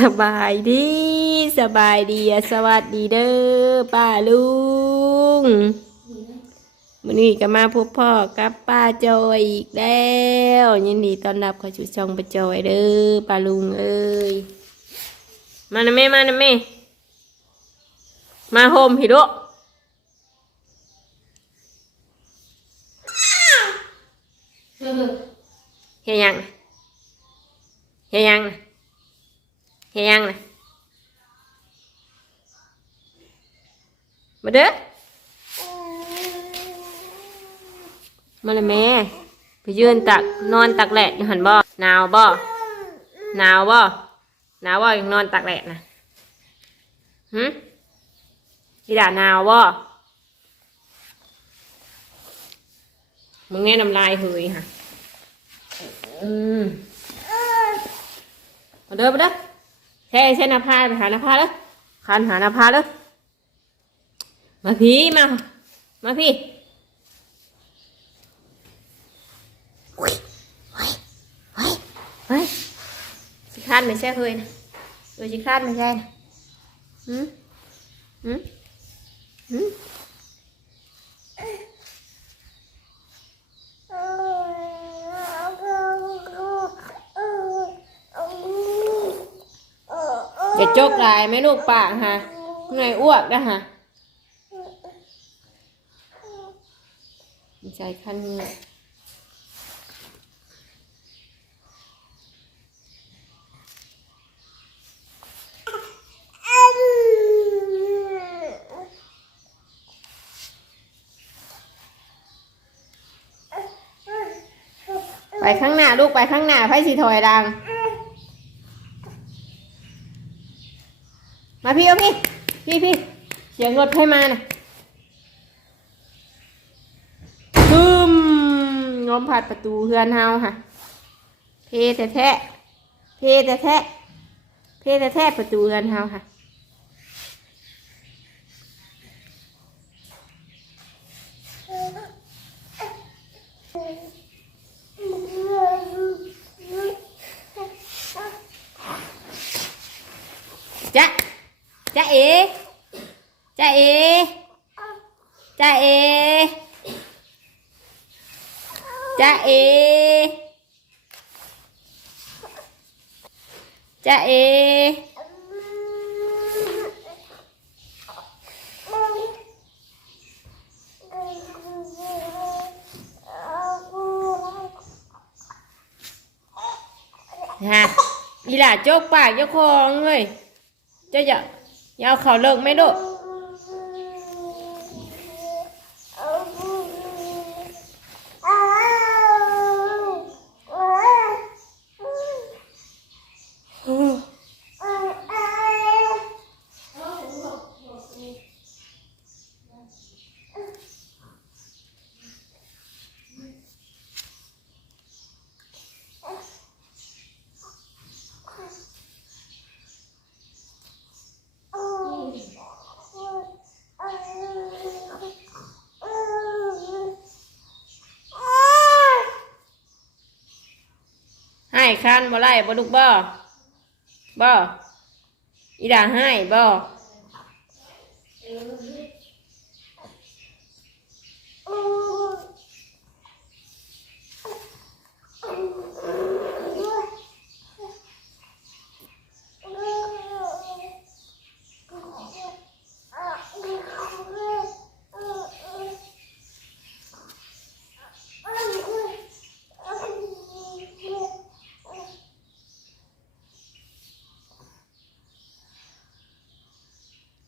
สบายดีสบายดีสวัสดีเด้อป้าลุงวันนี้ก็มาพบพ่อกับป้าจอยอีกแล้วยินดีต้อนรับเข้าสู่ช่องป้าจอยเด้อป้าลุงเอ้ยมานะแม่มานะแม่มาโฮมพี่ดุเฮียยังเฮียยังนะ เฮียยังนะมาเด้อมาเลยแม่ไปยืนตักนอนตักแหละอยู่หันบ่หนาวบ่หนาวบ่หนาวบ่ยังนอนตักแหละนะหืมพี่ด่าหนาวบ่มึงแน่น้ำลายเฮยค่ะอืมมาเด้อมาเด้อ แช่แช่หน้าผ้าไปหาหน้าผ้าเด้อคันหาหน้าผ้าเด้อมาพี่มา มาพี่อุ๊ยไว้ไว้ไว้สิคร้านไม่ใช่เคยนะตัวสิคร้านไม่ใช่นะหืมหืมหืม อย่าจกลายไหมลูกปากฮะเหนื่อยอ้วกนะฮะม่ใช่ขั้นเหงื่อไปข้างหน้าลูกไปข้างหน้าไพ่สีถอยดัง มาพี่เอาพี่ พี่พี่เสียงรถให้มาน่ะบึ้มง้มผ่านประตูเฮือนเฮาค่ะ เพแท้แท้เพแท้แท้เพแท้แท้ประตูเฮือนเฮาค่ะจ๊ะ จ๊ะเอจ๊ะเอจ๊ะเอจ๊ะเยาโจกปากเข่าเขาเลิกไหม่ลูก ให้คันบ่ไล่บ่ลูกบ่บ่อีด่าให้บ่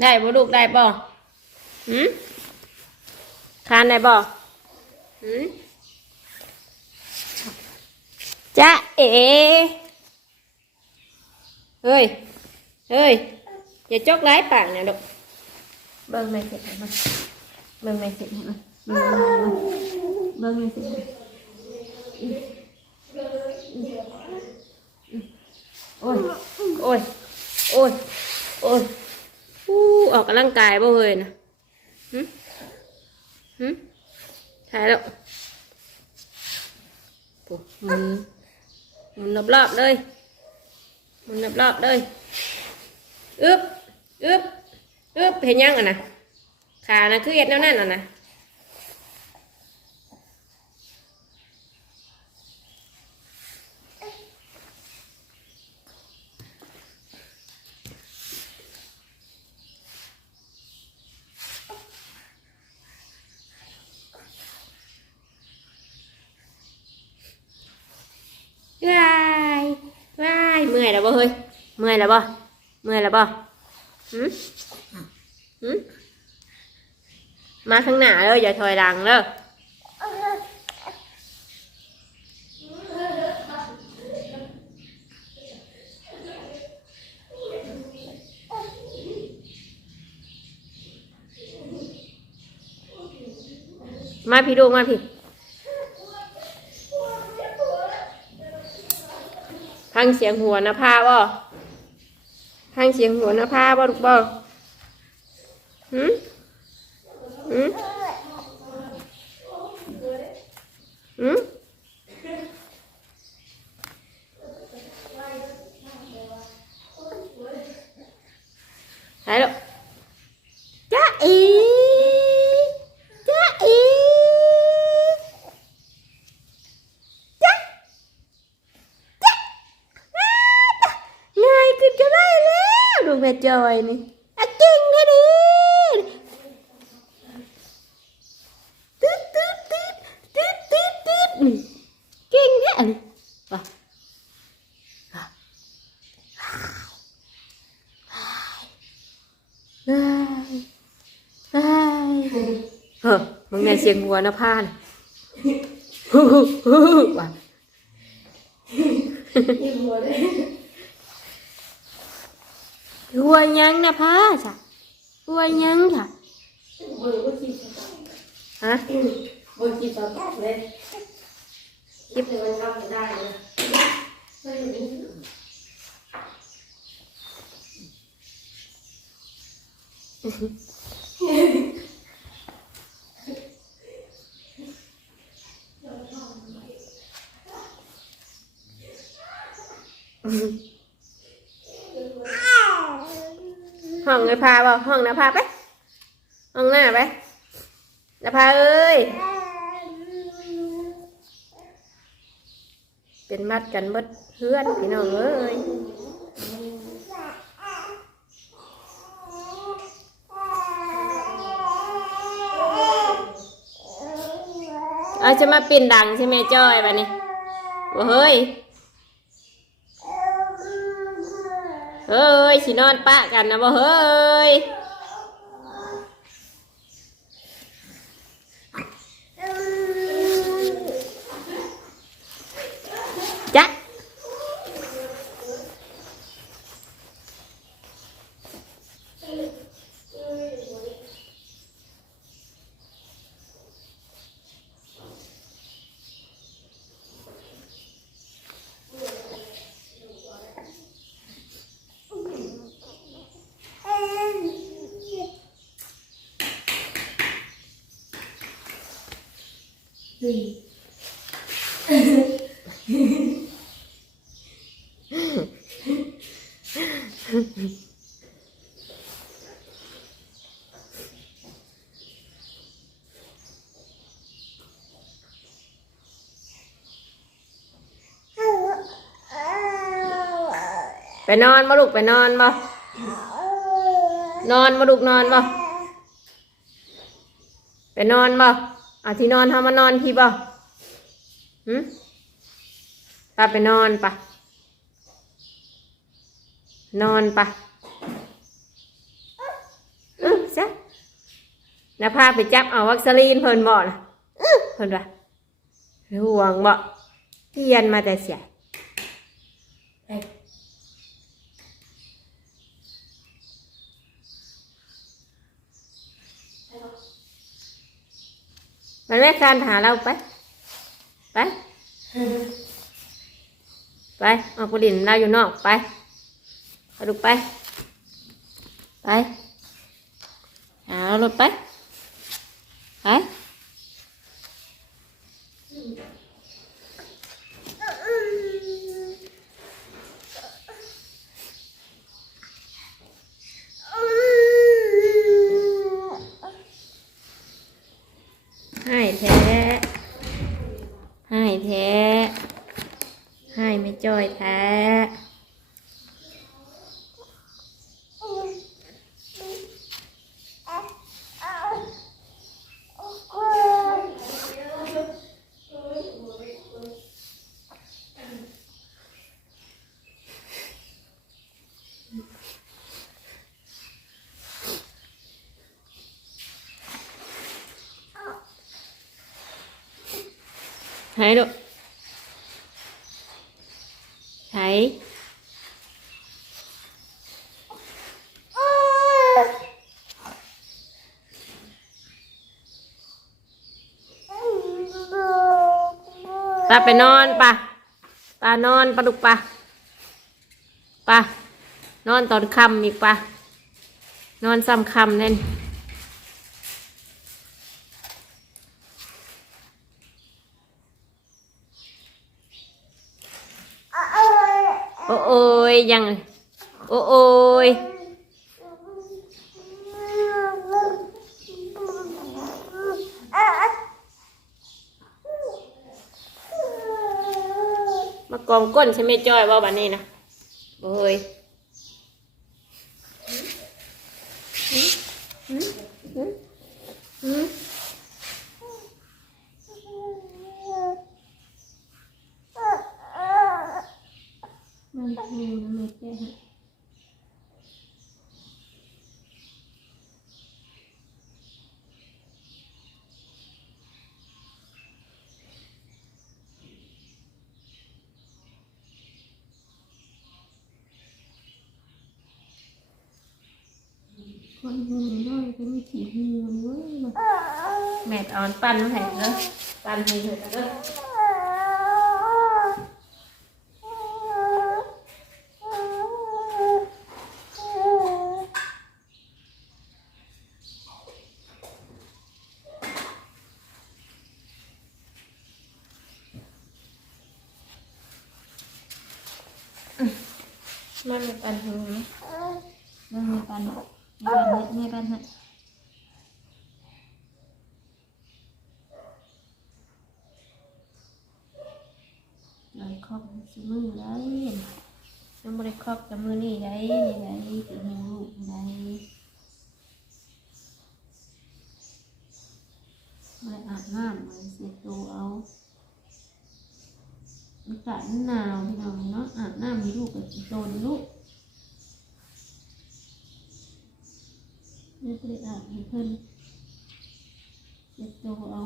ได้บ่ลูกได้บ่หืมคานได้บ่หืมจ๊ะเอเฮ้ย เฮ้ย อย่าจกไร้ปากนะลูกเบิ่งไม่เสร็จมาเบิ่งไม่เสร็จมาเบิ่งไม่เสร็จมาโอ้ย โอ้ย โอ้ย โอ้ย อู้ออกกำลังกายบ่เฮยนะหึหึถ่ายแล้วปุ๊บหมุนหมุนรอบๆเลยหมุนรอบๆเลยอึบอึบอึบเห็นยังอะนะขานะคือเอ็ดแนวนั่นอะนะว้ายว้ายเมื่อยแล้วบ่เฮ้ยเมื่อย แล้วบ่เมื่อยแล้วบ่หืมหืมมาข้างหน้าเลยอย่าถอยหลังเด้อมาพี่ดูมาพี่พังเสียงหัวนะพาบ่ พังเสียงหัวนะพาบ่ลูกบ่หืมหืมหืมไหนลูกจ้าอีจ้าอีจ้า ง่ายขึ้นก็ได้แล้วดูแม่จอยนี่อะ เก่งแค่นี้ตึ๊ดตึ๊ดตึ๊ดตึ๊ดตึ๊ดตึ๊ดเก่งแค่นี้ว่ะว่ะว้ายว้ายเฮ้อมึงในเสียงหัวนะพานฮู้ฮู้ฮู้ว่ะหัวเลย รวยยังนะพ่อจ้ะหัวยังจ้ะเบอร์ว่ากี่สตาร์ฮะเบอร์กี่สตาร์เลยคิดเลยมันทำไม่ได้นะไม่ รู้ห้องเลยพาบ่ห้องนะพาไปห้องหน้าไปนะพาเอ้ย เป็นมัดกันเบดเพื่อนพี่น้องเอ้ยเอาจะมาปิ่นดังใช่ไหมจ้อยบัดนี้บ่เฮ้ย เฮ้ยสินอนปะกันนะบ่เฮ้ยจ๊ะ ไปนอนมาลูกไปนอนบ่นอนมาลูกนอนบ่ไปนอนบ่อาที่นอนทำมานอนพี่บ่หืมปไปนอนปะ นอนปะเออซะนะพาไปจับเอาวัคซีนเพิ่นบ่นะอื้อเพิ่นว่าห่วงบ่เรียนมาแต่เสียเอ้ยมันไม่คานหาเราไป ไป ไปออกไปดินเราอยู่นอกไป เอาลูไป ไป เอาลูไป ไป ให้แท้ ให้แท้ ให้ไม่จอยแท้ ใช่ลูกใช่ปาไปนอนปะปานอนปลาดุกปะปะนอนตอนค่ำอีกปะนอนซ้ำค่ำนั่น โอ้โอยยังโอ้โอยมากองก้นใช่ไหมจ้อยว่าบันนี้นะโอ้ยหืมหืมหืมหืมมันมี มันมีแค่ฮะคนหูน้อยก็มีขี้หูมันเว้ยมันแม่เอาอันปั้นมาให้เนอะปั้นให้เถอะเนอะ มันมีปันหูไหมมันมีปันมีปันเห็ดมีปันเห็ดลอยครอบสมือได้น้ำบริครอบกับมือนี่ได้ยังไงถึง โดนลูกเรียกเรียกอะเพื่อนเด็กโจเอา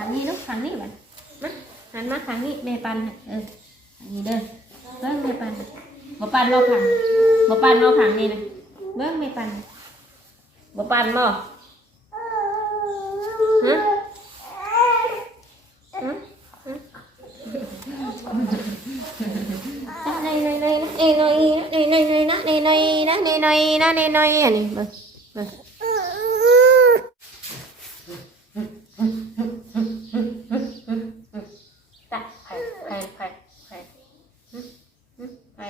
างนี้ลูกทางนี้บันมาหันมาทางนี้แม่ปันน่ะเออทางนี้เด้อเบิ้งแม่ปันบ่ปันบ่ขังบ่ปันบ่ขังนี่นะเบิ้งแม่ปันบ่ปันบ่ฮะฮะฮะ này này này này này này này này này này này này này này này này này này này ตะไผ่ไผ่ไผ่ไผ่หึหึไผ่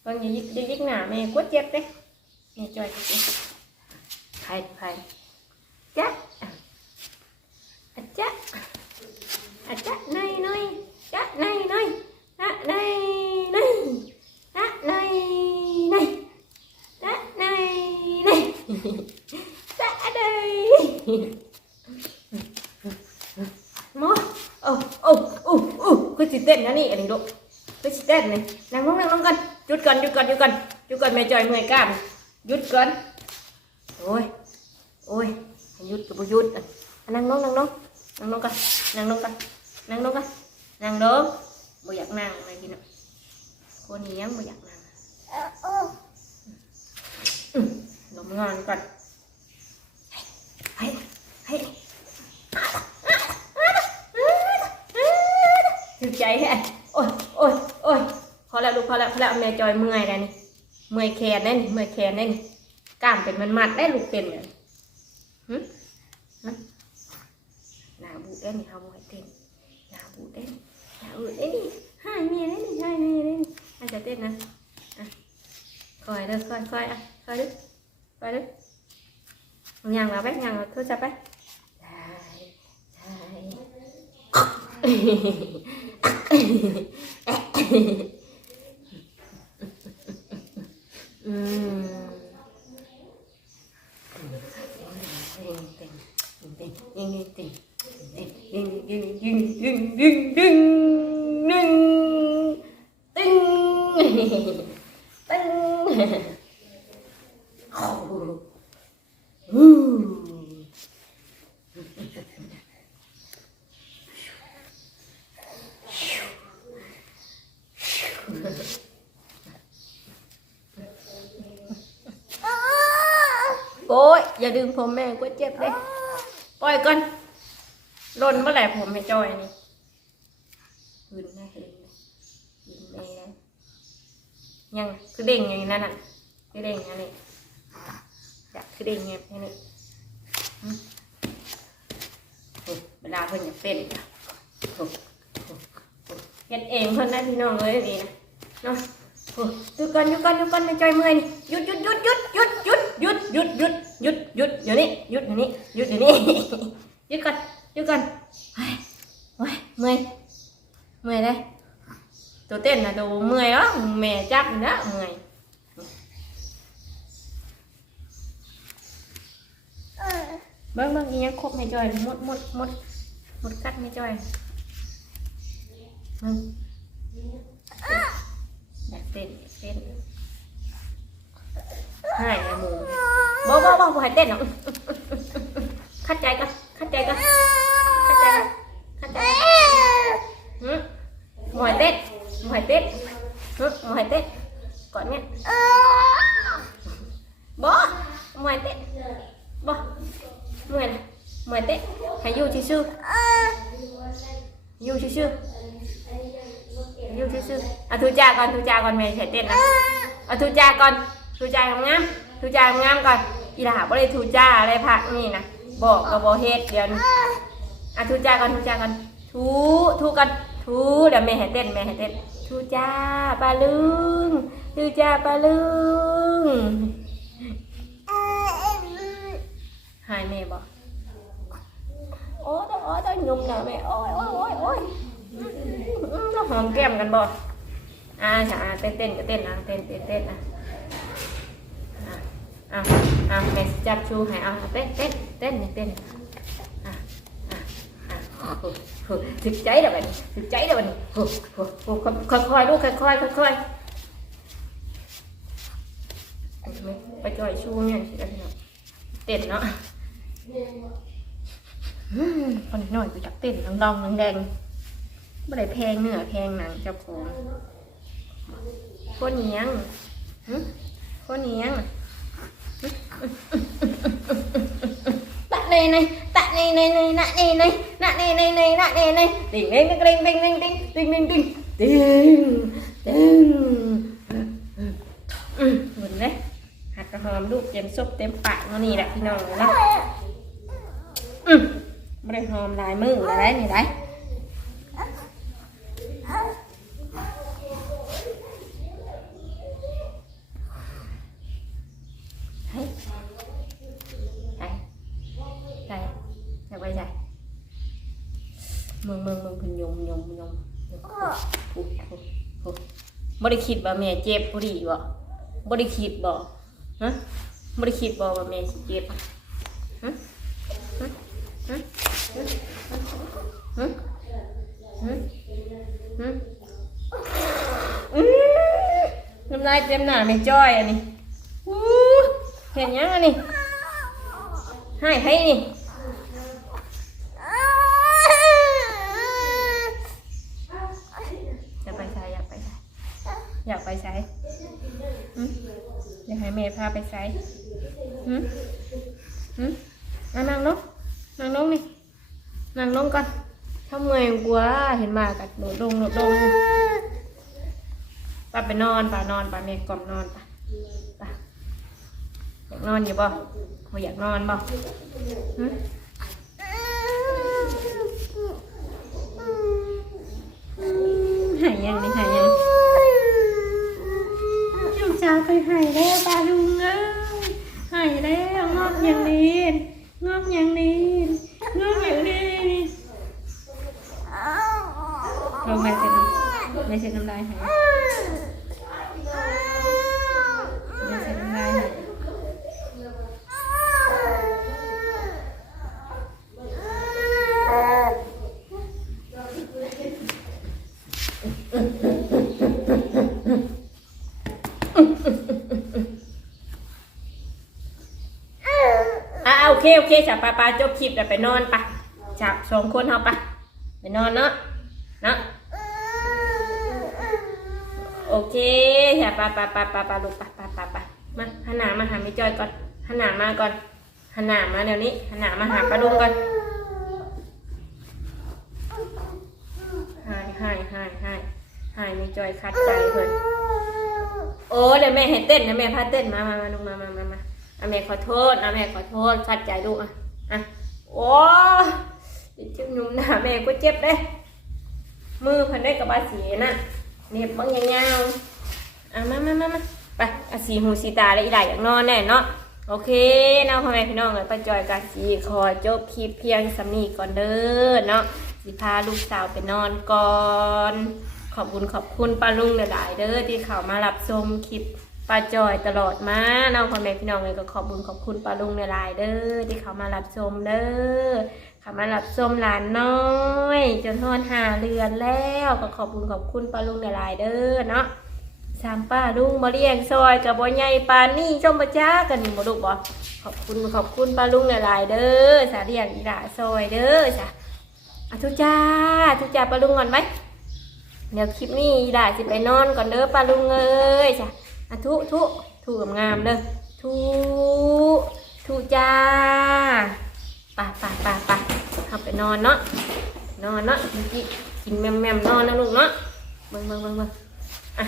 เพิ่งอย่ายิกอย่ายิกห นาแม่กดเจ็บเด้แม่จอยเจ็บไผ่ไผ่จ๊ะอะจ๊ะอะจ๊ะในในจ๊ะในในจ๊ะในในจ๊ะในในจ๊ะในในจ๊ะใน หมอโอ้โอ้โอ้โอ้คือสิเต้นนะนี่อันนี้ลูกคือสิ เต้นนี่นั่งลงนั่งลงกันหยุดก่อนหยุดก่อนหยุดก่อนหยุดก่อนแม่จอยเมื่อย กามหยุดก่อนโอ้ยโอ้ยหยุดกับหยุดนั่งลงนั่งลงนั่งลงกันนั่งลงกันนั่งลงกันนั่งลงบ่อยากนั่งอะไรกินอะคนนี้ยังบ่อยากนั่งอืมงงานก่อนให้ให้ถึกใจแฮะโอ้ยโอ้ยโอ้ยพอแล้วลูกพอแล้วพอแล้วแม่จอยเมื่อยแล้วนี่ เมื่อยแขนแน่นี่เมื่อยแขนแน่นี่กล้ามเป็นมันมัดได้ลูกเป็นเนี่ยหึหึหน้าบูได้นี่เฮาบ่ให้เต้นหนาบูได้นี่หนาบูได้นี่ห้าเมียได้นี่ห้าเมียได้นี่อาจจะเต้นนะคอยเด้อคอยคอยอะคอยเด้อคอยเด้อยังมาไปยังมาโทรศัพท์ไปได้ได้ tinh tinh tinh โอ้ยอย่าดึงผมแม่ก็เจ็บเลยปล่อยก่อนหล่นเมื่อไหร่ผมไม่จอยนี่หืนแม่หืนแม่หืนแม่ยังคือเด้งอย่างนั้นอะคือเด้งอย่างนี้อยากคือเด้งยบอย่างนี้อืมโอ้เวลาเพิ่นอยากเต้นอะเฮ็ดเองเพิ่นได้พี่น้องเลยนี่นะเนาะโอ้ยหยุดก่อนหยุดก่อนหยุดก่อนไม่จอยเมื่อยนี่ หยุดหยุดหยุดหยุดหยุดหยุดหยุดหยุดหยุดหยุดหยุดเดี๋ยวนี้หยุดเดี๋ยวนี้หยุดเดี๋ยวนี้หยุดก่อนหยุดก่อนเฮ้ยโอ้ยเมื่อยเมื่อยเลยตัวเต้นนะตัวเมื่อยอะแม่จับนะเมื่อยเบิ้งเบิ้งอีหยังครบไม่จอยหมดหมดหมดหมดกัดไม่จอยมึงอยากเต้นอยากเต้น ให้นะหมูบ่บ่บ่บ่ให้เต้นหรอกคัดใจกันคัดใจกันคัดใจกันคัดใจหืมหมวยเต้นหมวยเต้นหืมหมวยเต้นก่อนเนี่ยบ่หมวยเต้นบ่หมวยหมวยเต้นให้อยู่ซื่อๆอยู่ซื่อๆอยู่ซื่อๆเอาทูจาก่อนทูจาก่อนแม่ใส่เต้นนะเอาทูจาก่อน ทูใจงามๆทูจงามก่อนอีหลาบ่ได้ทูจ้าอะไรพักนี่นะบอกก็บ่เฮ็ดเดี๋ยวนี้เอาทูจาก่อนทูจาก่อนทูทูกันทูเดี๋ยวแม่ให้เต้นแม่ให้เต้นทูจ้าปลาลุงทูจ้าปลาลุงหายแม่บ่โอ้ยโอ้ยต้องยุ่มหน่อยแม่โอ้ยโอ้ยโอ้ยโอ้ยอืมเราหอมแก้มกันบ่อ่าจ้ะอ่าเต้นเต้นก็เต้นนะเต้นเต้นเต้นนะ อะอะแม่จับชูให้เอาเต้นเต้นเต้นนี่เต้นอะอะอะถึกใจเดี๋ยวบันถึกใจเดี๋ยวบันโอ้โหค่อยค่อยๆลูกค่อยค่อยค่อยค่อยๆไปจ่อยชูเนี่ยสิกันเนาะเต้นเนาะอืมคนน้อยกูจักเต้นดองๆแดงๆบ่ได้แพงเนื้อแพงหนังเจ้าของคนเนียงคนเนียง หึตะในในตะในในในนะในในนะในในในนะในในติ่งเด้งเด้งเด้งเด้งเด้งติ่งเด้งติ่งติ่งติ่งอืมเหมือนเลยหัดกระหอมลูกเต็มซบเต็มปากเนาะนี่แหละพี่น้องเนาะอืมบ่ได้หอมลายมืออะไรนี่ได้ ใช่ใช่ใช่อยากไปใช่มึงมึงมึงเพิ่นยมยมยมปุ๊บปุ๊บปุ๊ บบ่ได้คิดว่าแม่เจ็บบ่ดีบ่บ่ได้คิดบ่ฮะบ่ได้คิดบ่ว่าแม่สิเจ็บฮะฮะฮะฮะฮะฮะฮะน้ำลายเต็มหน้าไม่จ้อยอันนี้เห็นยังอันนี้ให้ให้นี่อยากไปใช้อยากไปใช้อยาก ไปใช้หึอยากให้แม่พาไปใช้หืมหืมอะนั่งลงนั่งลงนี่นั่งลงก่อนถ้าเมื่อยกลัวเห็นมากัดโดดลงโดดลงป้าไปนอนป้านอนป้าเมฆกล่อมนอนป้าป้าอยากนอนอยู่บ่อยากนอนบ่หึหายยังนี่หายยังลูกสาวไป หายแล้วป้าลุงเอ้ยหายแล้วงอกอย่างนี้งอกอย่างนี้งอกอย่างนี้ลงไปเสร็จไม่เสร็จน้ำลายหายไม่เสร็จน้ำลายหายอะโอ เคโอเคจับปลาปลาจบคลิปแล้วไปนอนปะจับสองคนเอาปะไปนอนเนาะเนาะโอเคอย่าปะปะปะปะปะลูกปะปะปะปะมาหันหน้ามาหาไม่จอยก่อนหันหน้ามาก่อนหันหน้ามาเดี๋ยวนี้หันหน้ามาหาปลาดุงก่อนหายหายหายหายหายไม่จอยคัดใจเพิ่นโอ้เดี๋ยวแม่ให้เต้นนะแม่พาเต้นมามามาลูกมามามามา อแม่ขอโทษอะแม่ขอโทษคัดใจลูกอะอะโอ้ยจิ้มนุ่มหน้าแม่ก็เจ็บเด้มือเพันได้กับบาสีน่ะเน็บบางยาวๆอะมามามามาไปอาสีหูสีตาและอีหลายอยากนอนแน่เนาะโอเคเนาะพ่อแม่พี่น้องเลยไปจอยกันสีขอจบคลิปเพียงสำนีก่อนเด้อเนาะสิพาลูกสาวไปนอนก่อน ขอบคุณขอบคุณป้าลุงหลายๆเด้อที่เข้ามารับชมคลิป ป้าจอยตลอดมาเนาะพ่อแม่พี่น้องเลยก็ขอบคุณขอบคุณป้าลุงหลายเด้อที่เขามารับชมเด้อขามารับชมหลานน้อย จนทอดหาเรือนแล้วก็ขอบคุณขอบคุณป้าลุงหลายเด้อเนาะสามป้าลุงบ่เลี้ยงซอยกับบ่ใหญ่ปานนี่ชมประจ้ากันนี่บ่ลูกบ่ขอบคุณขอบคุณป้าลุงหลายเด้อสาเลี้ยงอีหลาซอยเด้อจ้ะอะทุจ้าทุจ้าป้าลุงก่อนไหมเดี๋ยวคลิปนี้อีหลาสิไปนอนก่อนเด้อป้าลุงเอ้ยจ้ะ อะทุทุทุงามเด้อทุทุจ้าปะปะปะปะเอาไปนอนเนาะนอนเนาะเมื่อกี้กินแมมแมมนอนนะลูกเนาะเบิ่งเบิ่งเบิ่งเบิ่งอะ